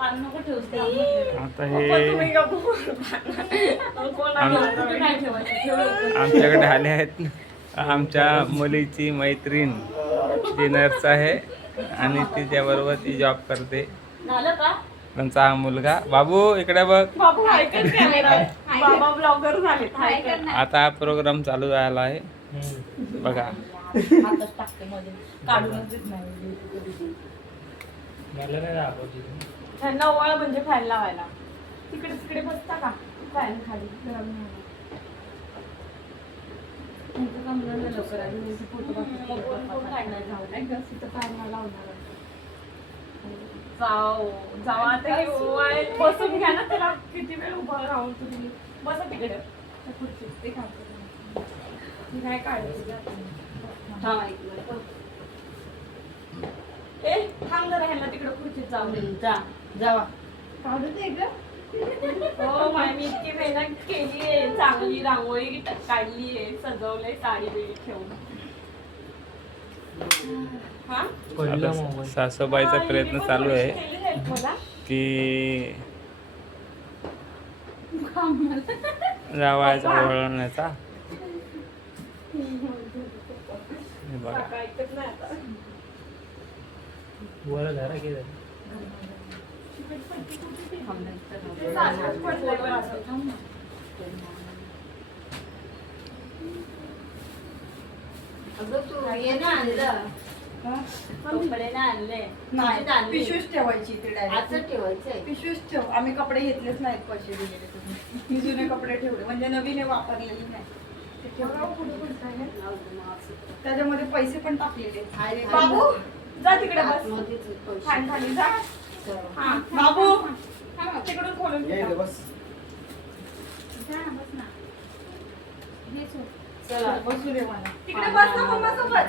आता हे आमच्याकडे आले आहेत आमच्या मुलीची मैत्रीण ती नर्स आहे आणि तिच्याबरोबर ती जॉब करते. त्यांचा हा मुलगा बाबू इकडे बघ. आता हा प्रोग्राम चालू झाला आहे बघा. नवळ म्हणजे फॅन लावायला तिकडे तिकडे बसता का फॅन खाली जाऊ आता बसून घ्या ना त्याला किती वेळ उभं राहून तुम्ही बसा तिकडे खुर्चीत ते खातो नाही काढायचं. ए थांब जरा ह्याला तिकडे खुर्चीत जाऊ जावा काढू दे ग. हो माय मी इतकी मेहनत केली आहे चांगली रांगोळी काढली आहे सजवलंय साडी बिडी ठेवून. सासूबाईचा प्रयत्न चालू आहे की जावायचा वळवण्याचा. बघा पिशवीच ठेवायची पिशवीच ठेव. आम्ही कपडे घेतलेच नाहीत पैसे दिलेले तुम्ही जुने कपडे ठेवले म्हणजे नवीन वापरलेले नाही. त्याच्यामध्ये पैसे पण टाकलेले. बाबू जा तिकडे बस खाली खाली जा. बाबू तिकडून खोलून बसू दे मला तिकडे बस ना मम्मा सोबत.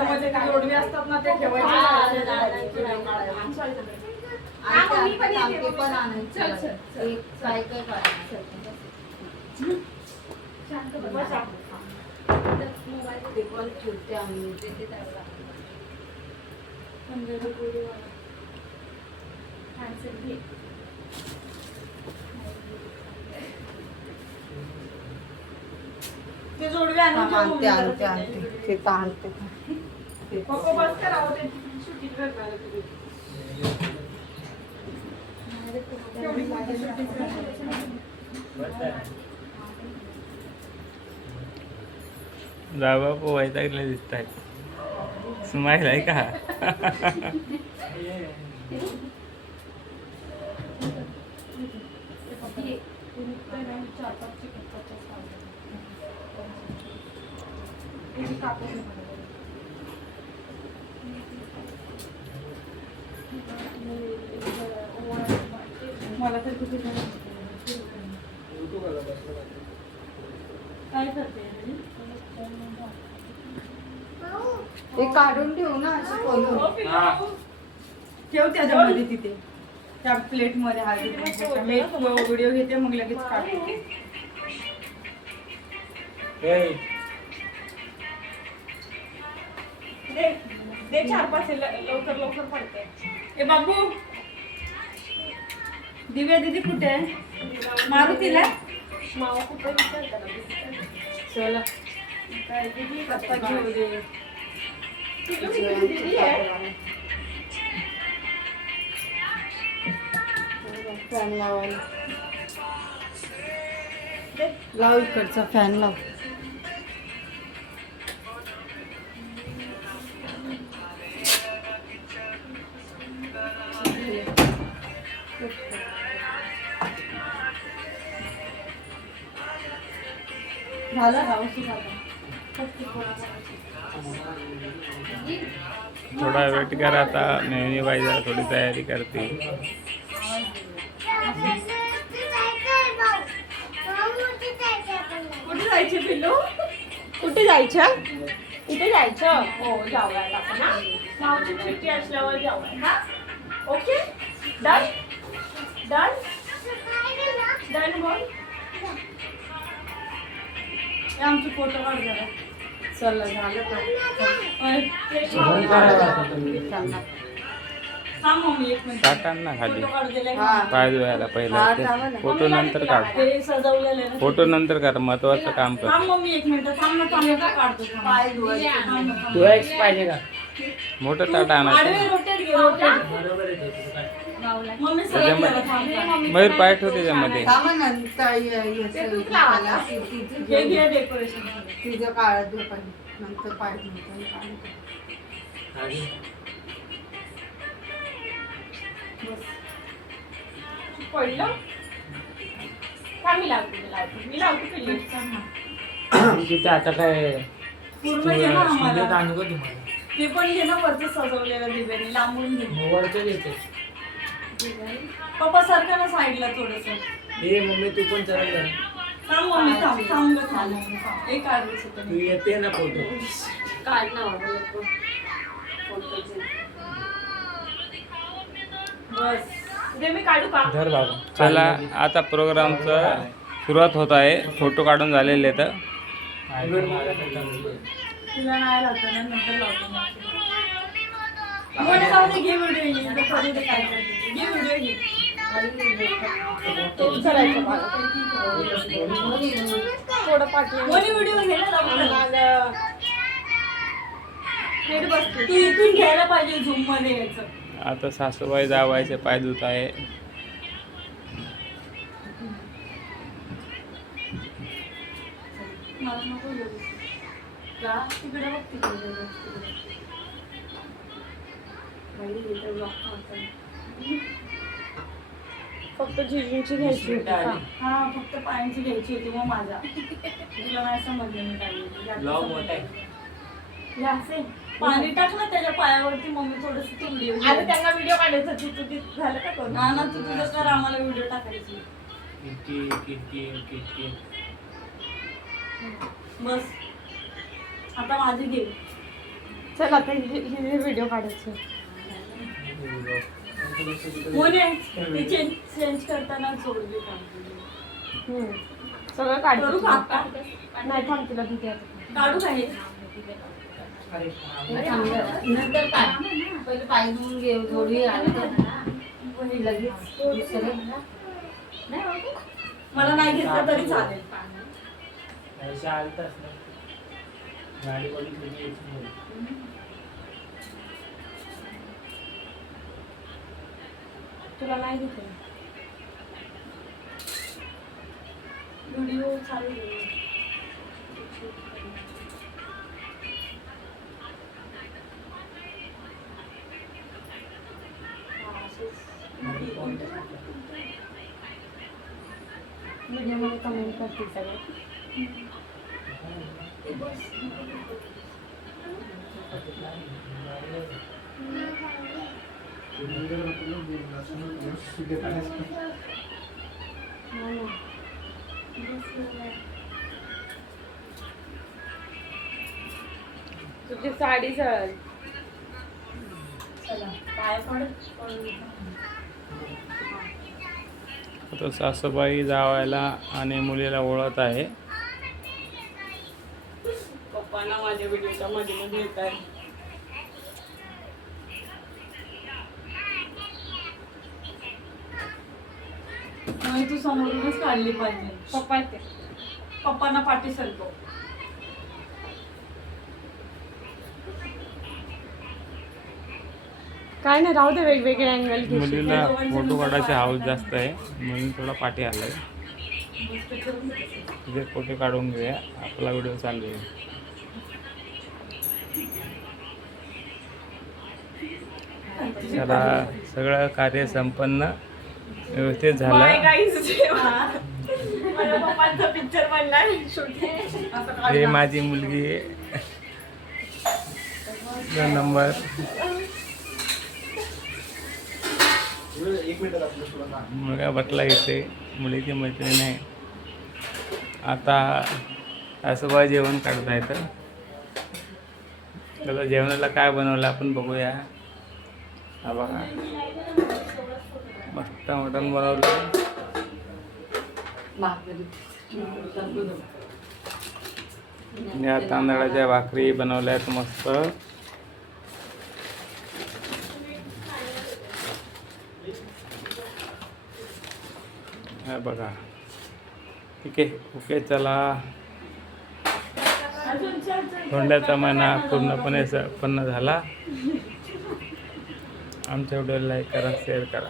मध्ये जोडवी असतात ना ते ठेवायचे. ते जोडवे आणते ते ताणते पप्पा बस करावं ते सुट्टी करणार जावा वैतागले दिसत आहेत. स्माईल आहे का? मला तर किती काय करते ते काढून ठेव ना अशी खोलून ठेव त्याच्यामध्ये तिथे त्या प्लेट मध्ये मी व्हिडिओ घेते मग लगेच काढते. दे 4-5 लवकर लवकर पडते. ए बाबू दिव्या दीदी कुठे मारुतीला मावा कुठे चला काय दीदी पप्पा घेऊ दे. फॅन लावायला लाव इकडचा फॅन लाव. झाला थोडा वेट करा. आता मेहनी बाई जरा थोडी तयारी करते. कुठे जायचे पिल्लू कुठे जायचं इथे जायचं. हो जाऊया ना मावची सुट्टी असल्यावर जाऊया. ओके डन डन डन बोल. आमचे फोटो काढ जरा. चला झालं थांब मम्मी एक मिनिट. टाकान ना खाली फोटो काढू दिले. पाय धुवायला पहिला फोटो नंतर काढ. हे सजवलेलं आहे ना. फोटो नंतर कर, महत्वाचं काम कर. थांब मम्मी एक मिनिट थांब ना काढतो. पाय धुवायचे. धुवायची पाहिजे का? मोठं ताट आणायचं. आडवे रोटेट घे रोटेट. बरोबर आहे ते तुझं काय. मम्मी सगळं करा, थांब. मयूर पाय ठेव त्याच्यामध्ये. हे घे डेकोरेशन. तिचं काळात नंतर पाहिजे आणि पडलं का मी लावते पहिले. तिथे आता काय पूर्ण घे ना शिंदे आम्हाला. आणू का तुम्हाला? ते पण घे ना वरचं सजवलेलं दिव्याने लांबून घे. मग वरचं घेते. पप्पा सारखं ना साईडला थोडस. ए मम्मी तू पण चला जरा. थांब मम्मी थांब. एक आडवीस तू होतं. येते ना फोटो. काढ ना बस ते मी काढू का? धर बाबा. चला आता प्रोग्रामचं सुरुवात होत आहे. फोटो काढून झालेले तर तुला नाही लावतो ना नंतर लावतो. मोठे जाऊ दे, घे व्हिडिओ घे. करू दे काय करते. घे व्हिडिओ घे. तो उचलायचा मला. थोडं पाठी मोठी व्हिडिओ घे ना लवकर. नीट बस तू इथून घ्यायला पाहिजे झूम मध्ये यायचं. आता सासूबाई जावायचे पाय धुत आहे. मला नको येऊ. जा तिकडे बघ तिकडे. फक्त जिजूंची घ्यायची होती का? हा फक्त पायांची घ्यायची होती मग माझा. तुला नाही समजलं मी काय ब्लॉग मोठा आहे. असे पाणी टाक ना त्याच्या पायावरती. मम्मी थोडस तुंबली. अरे त्यांना व्हिडिओ काढायचा. तू झालं का करून? ना तू तुझं कर, आम्हाला व्हिडिओ टाकायची. बस आता माझी घे. चल आता हिने व्हिडिओ काढायचे. मोने ते चेंज करताना सोडली का? सगळं काढ. करू का आता? नाही थांब तुला भीती काढू का हे? नंतर काय पहिले पाय धुवून घे थोडी लगेच मला नाही घेतलं तरी चालेल. पैसे आलताच ना. गाडी बघितली की यायची नाही. तुला नाही घेतलं. व्हिडिओ चालू आहे. व्हिडिओमध्ये कमेंट करते सगळे. तुझी साडी जळल. चला पाय पड. आता सासूबाई जावायला आणि मुलीला ओळखत आहे. पप्पांना माझ्या व्हिडिओच्या मध्ये मध्ये येत आहे. तू समोरूनच काढली पाहिजे. पप्पा येते. पप्पांना पाठी सरको. काय नाही राहू दे. वेगवेगळे अँगल घे. मुलीला फोटो काढायचे हाऊस जास्त आहे म्हणून थोडा पाठी आलाय. तिथे फोटो काढून घेऊया. आपला व्हिडिओ चालू आहे. चला सगळं कार्य संपन्न व्यवस्थित झालं. पप्पांचा पिक्चर बनलाय शूटिंग. हे माझी मुलगी आहे. 2 नंबर. मुलगा बसला इथे. मुलीची मैत्रीण आहे. आता सासूबाई जेवण काढत आहेत. चला जेवणाला काय बनवलं आपण बघूया. हा बघा मस्त मटण बनवलं. या तांदळाच्या भाकरी बनवल्यात मस्त. हा बघा. ठीक आहे, ओके, चला. अजून चल. धोंड्याचा महिना पूर्णपणे संपन्न झाला. आमच्या व्हिडिओला लाईक करा, शेअर करा.